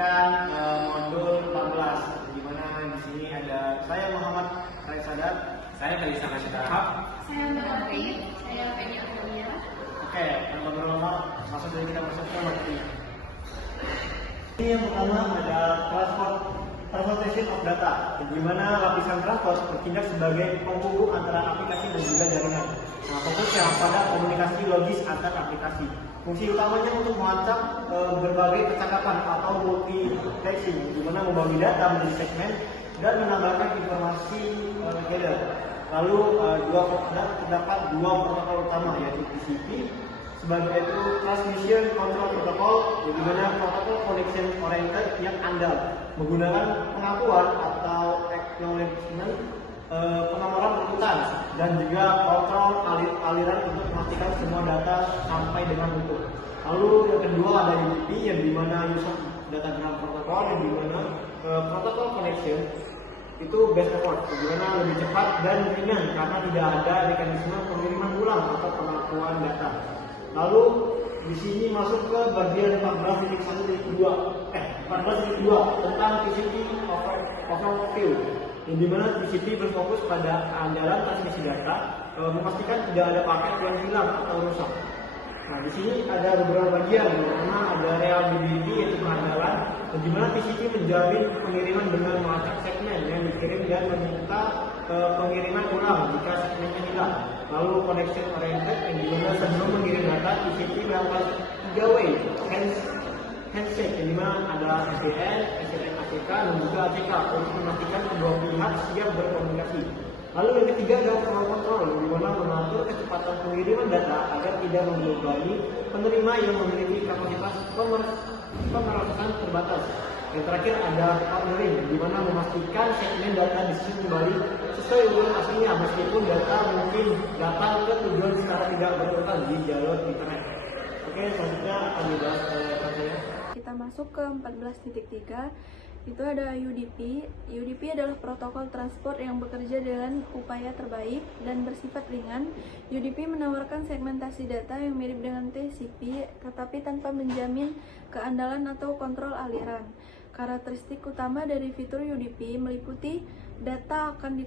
menyaksikan modul 14, di mana di sini ada saya Muhammad Rai Sadar, saya Kalisa Kasyidahab, saya Mbak Afi, saya Penny Amelia. Oke, tanpa berlama, langsung saja kita masuk ke materi. Ini yang pertama ada transportation of data, di mana lapisan transport bertindak sebagai penghubung antara aplikasi dan juga jaringan. Nah, fokusnya pada komunikasi logis antar aplikasi. Fungsi utamanya untuk melacak berbagai percakapan atau multiplexing, di mana membagi data menjadi segmen dan menambahkan informasi header. Lalu terdapat dua protokol utama, yaitu TCP sebagai itu Transmission Control Protocol, di mana protokol connection oriented yang andal menggunakan pengakuan atau acknowledgement, penomoran urutan dan juga kontrol aliran untuk memastikan semua data sampai dengan utuh. Lalu yang kedua ada UDP, yang dimana user datagram protocol, yang dimana protokol connection itu best effort, di mana lebih cepat dan ringan karena tidak ada mekanisme pengiriman ulang atau pengakuan data. Lalu di sini masuk ke bagian 14.2 tentang TCP overview, yang dimana TCP berfokus pada andalan transmisi data, memastikan tidak ada paket yang hilang atau rusak. Nah, di sini ada beberapa bagian, yang pertama ada reliability, yaitu keandalan, di mana TCP menjamin pengiriman dengan melacak segmen yang dikirim dan meminta pengiriman ulang jika segmennya hilang. Lalu connection oriented, yang dimana sebelum mengirim data TCP melakukan 3-way handshake, yang dimana ada SDN, SDN ACK, dan juga ACK untuk memastikan kedua pihak siap berkomunikasi. Lalu yang ketiga adalah flow control, di mana mengatur kecepatan pengiriman data agar tidak membebani penerima yang memiliki kapasitas pemrosesan terbatas. Yang terakhir ada partnering, di mana memastikan segmen data disusun kembali sesuai urutan aslinya meskipun data mungkin datang ke tujuan secara tidak berurutan di jalur internet. Oke, selanjutnya akan dibahas saya. Kita masuk ke 14.3. Itu ada UDP. UDP adalah protokol transport yang bekerja dengan upaya terbaik dan bersifat ringan. UDP menawarkan segmentasi data yang mirip dengan TCP, tetapi tanpa menjamin keandalan atau kontrol aliran. Karakteristik utama dari fitur UDP meliputi data akan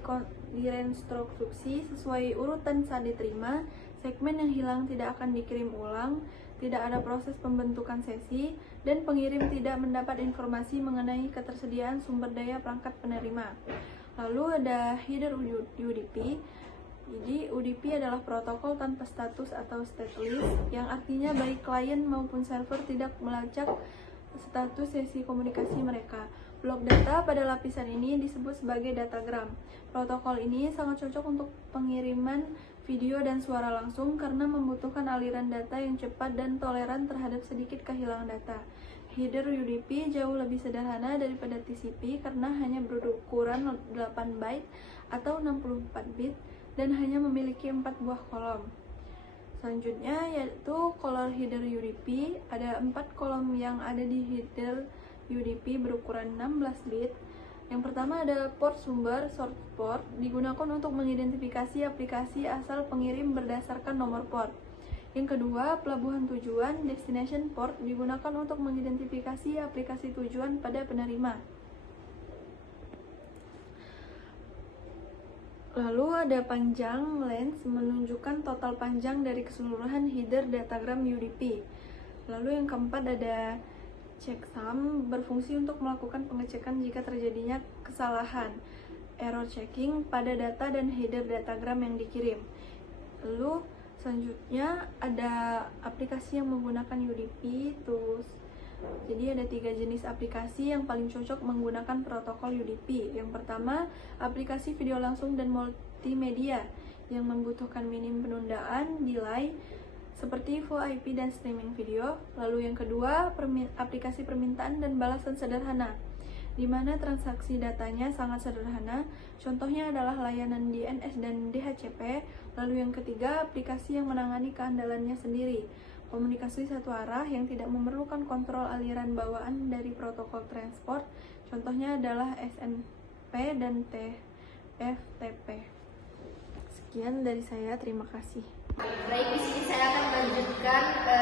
direkonstruksi sesuai urutan saat diterima, segmen yang hilang tidak akan dikirim ulang, tidak ada proses pembentukan sesi, dan pengirim tidak mendapat informasi mengenai ketersediaan sumber daya perangkat penerima. Lalu ada header UDP. Jadi UDP adalah protokol tanpa status atau stateless, yang artinya baik klien maupun server tidak melacak status sesi komunikasi mereka. Blok data pada lapisan ini disebut sebagai datagram. Protokol ini sangat cocok untuk pengiriman video dan suara langsung karena membutuhkan aliran data yang cepat dan toleran terhadap sedikit kehilangan data. Header UDP jauh lebih sederhana daripada TCP karena hanya berukuran 8 byte atau 64 bit dan hanya memiliki 4 buah kolom. Selanjutnya yaitu color header UDP. Ada 4 kolom yang ada di header UDP berukuran 16 bit. Yang pertama ada port sumber, source port, digunakan untuk mengidentifikasi aplikasi asal pengirim berdasarkan nomor port. Yang kedua, pelabuhan tujuan, destination port, digunakan untuk mengidentifikasi aplikasi tujuan pada penerima. Lalu ada panjang, length, menunjukkan total panjang dari keseluruhan header datagram UDP. Lalu yang keempat ada checksum, berfungsi untuk melakukan pengecekan jika terjadinya kesalahan, error checking pada data dan header datagram yang dikirim. Lalu selanjutnya ada aplikasi yang menggunakan UDP tools. Jadi ada 3 jenis aplikasi yang paling cocok menggunakan protokol UDP. Yang pertama, aplikasi video langsung dan multimedia yang membutuhkan minim penundaan, delay, seperti VoIP dan streaming video. Lalu yang kedua, aplikasi permintaan dan balasan sederhana, di mana transaksi datanya sangat sederhana. Contohnya adalah layanan DNS dan DHCP. Lalu yang ketiga, aplikasi yang menangani keandalannya sendiri, komunikasi satu arah yang tidak memerlukan kontrol aliran bawaan dari protokol transport. Contohnya adalah SNP dan TFTP. Sekian dari saya, terima kasih. Baik, di sini saya akan melanjutkan ke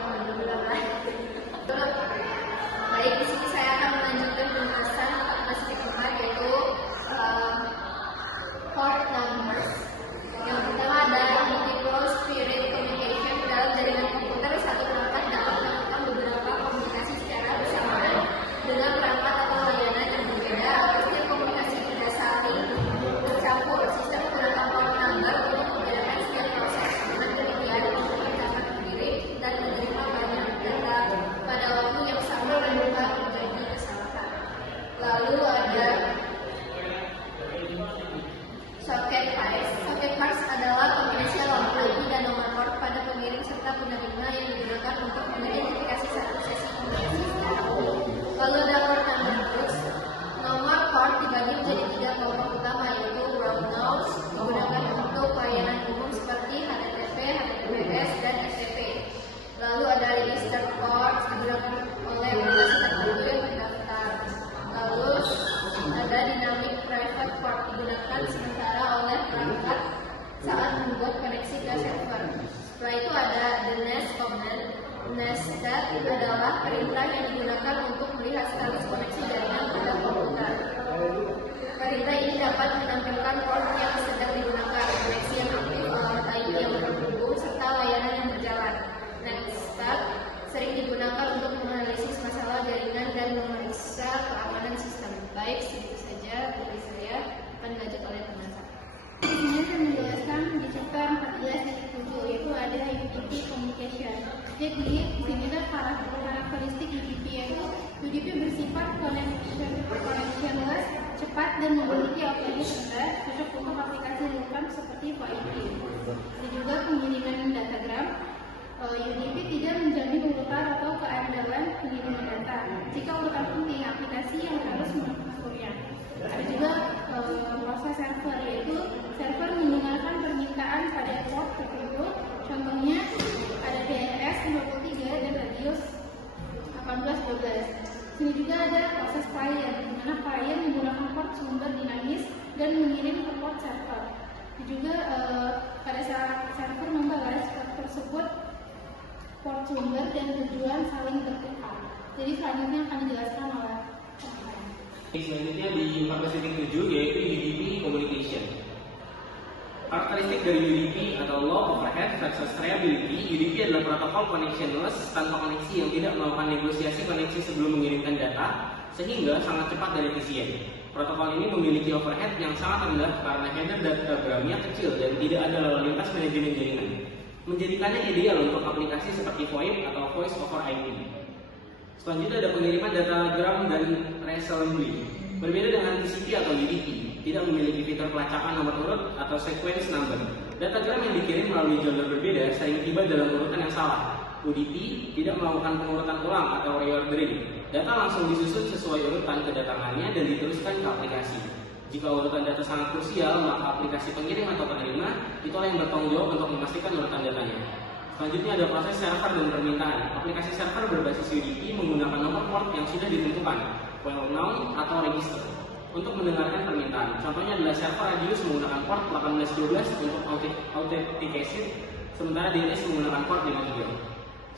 modul 8. Baik, di ke server. Setelah itu ada the nest command. Nested adalah perintah yang digunakan untuk melihat status koneksi jaringan pada komputer. Perintah ini dapat menampilkan port yang sedang digunakan, koneksi yang aktif, alamat IP yang terhubung, serta layanan yang berjalan. Nested sering digunakan untuk menganalisis masalah jaringan dan memeriksa keamanan sistem. Baik, segitu saja dari saya, akan dilanjut oleh teman saya. Di sini saya menjelaskan di chapter 14.7 yaitu ada UDP communication. Jadi di sini ada karakteristik UDP yaitu UDP bersifat connectionless, cepat dan memiliki aplikasi rendah, cocok untuk aplikasi real-time seperti VoIP. Ada juga pengiriman datagram. UDP tidak menjamin urutan atau keandalan pengiriman data. Jika urutan penting, aplikasi yang harus mengaturnya. Ada juga proses server, yaitu server mendengarkan permintaan pada port tertentu. Contohnya ada DNS 53 dan radius 1812. Sini juga ada proses client, di mana client menggunakan port sumber dinamis dan mengirim ke port server. Juga pada saat server membalas port tersebut, port sumber dan tujuan saling tertukar. Jadi selanjutnya akan dijelaskan oleh Selanjutnya di 14.7 yaitu UDP communication. Karakteristik dari UDP atau low overhead versus reliability. UDP adalah protokol connectionless tanpa koneksi yang tidak melakukan negosiasi koneksi sebelum mengirimkan data, sehingga sangat cepat dan efisien. Protokol ini memiliki overhead yang sangat rendah karena header datagramnya kecil dan tidak ada lalu lintas manajemen jaringan, menjadikannya ideal untuk aplikasi seperti VoIP atau Voice over IP. Selanjutnya ada pengiriman datagram dan reassembly. Berbeda dengan TCP atau UDP, tidak memiliki fitur pelacakan nomor urut atau sequence number. Datagram yang dikirim melalui jalur berbeda sering tiba dalam urutan yang salah. UDP tidak melakukan pengurutan ulang atau reordering. Data langsung disusun sesuai urutan kedatangannya dan diteruskan ke aplikasi. Jika urutan data sangat krusial, maka aplikasi pengirim atau penerima itulah yang bertanggung jawab untuk memastikan urutan datanya. Selanjutnya ada proses server dan permintaan. Aplikasi server berbasis UDP menggunakan nomor port yang sudah ditentukan, well known atau register, untuk mendengarkan permintaan. Contohnya adalah server radius menggunakan port 1812 untuk authentication, sementara DNS menggunakan port 53.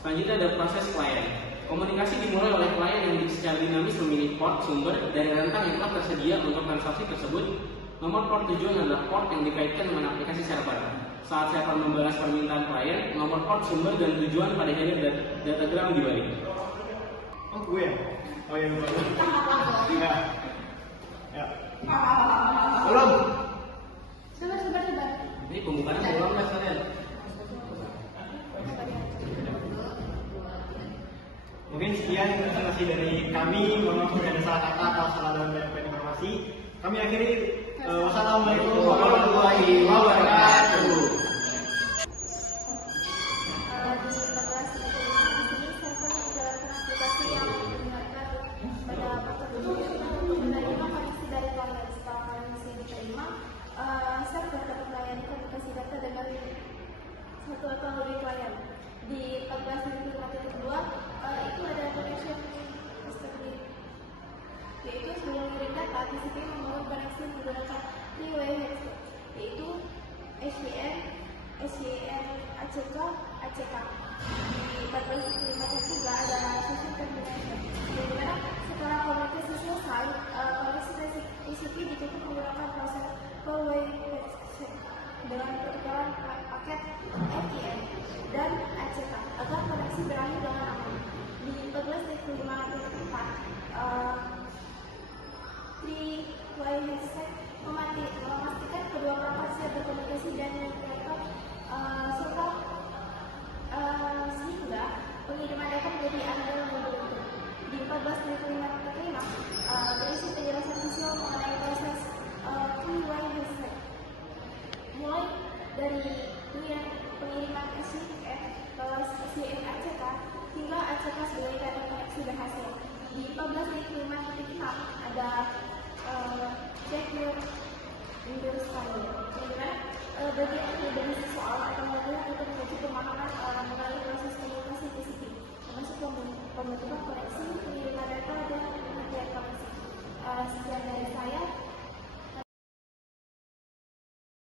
Selanjutnya ada proses client. Komunikasi dimulai oleh klien yang secara dinamis memilih port sumber dari rentang yang telah tersedia untuk transaksi tersebut. Nomor port tujuan adalah port yang dikaitkan dengan aplikasi server. Saat server membalas permintaan klien, nomor port sumber dan tujuan pada header datagram dibalik. Oh gue ya? Oh iya lupa. Ya. Ya. Belum. Sebentar. Ini pembukaannya belum mas kalian? Mungkin sekian informasi dari kami. Mohon maaf jika ada salah kata atau salah dalam penyampaian informasi. Kami akhiri. Wassalamualaikum warahmatullahi wabarakatuh. Di 14.5 di sini server menjalankan aplikasi yang mendengarkan pada port tertentu untuk menerima koneksi dari klien. Setelah koneksi diterima, server dapat melayani komunikasi data dengan satu atau lebih klien. Di 14.5.2 itu ada connection history, yaitu sebelum mengirim data, TCP membangun koneksi menggunakan three-way headset, yaitu SYN, ACK, ACK. Di 14.5.3 ada session termination, di mana setelah komunikasi selesai, koneksi TCP ditutup menggunakan proses four-way headset dengan pertukaran paket FTN dan ACK agar koneksi berakhir dengan aman. Di 14.5.4 three-way headset memastikan kedua perangkat siap berkomunikasi dan mereka sehingga pengiriman data menjadi adil dan beruntung. Di 14.5.5 berisi penjelasan visual mengenai proses three-way headset, mulai dari pengiriman SYN ACK hingga ACK sebagai data koneksi berhasil. Di 14.5.6 ada check your Windows file, bagian ini berisi soal atau modul untuk menguji pemahaman mengenai proses komunikasi TCP, termasuk pembentukan koneksi, pengiriman data dan pengertian koneksi. Sekian dari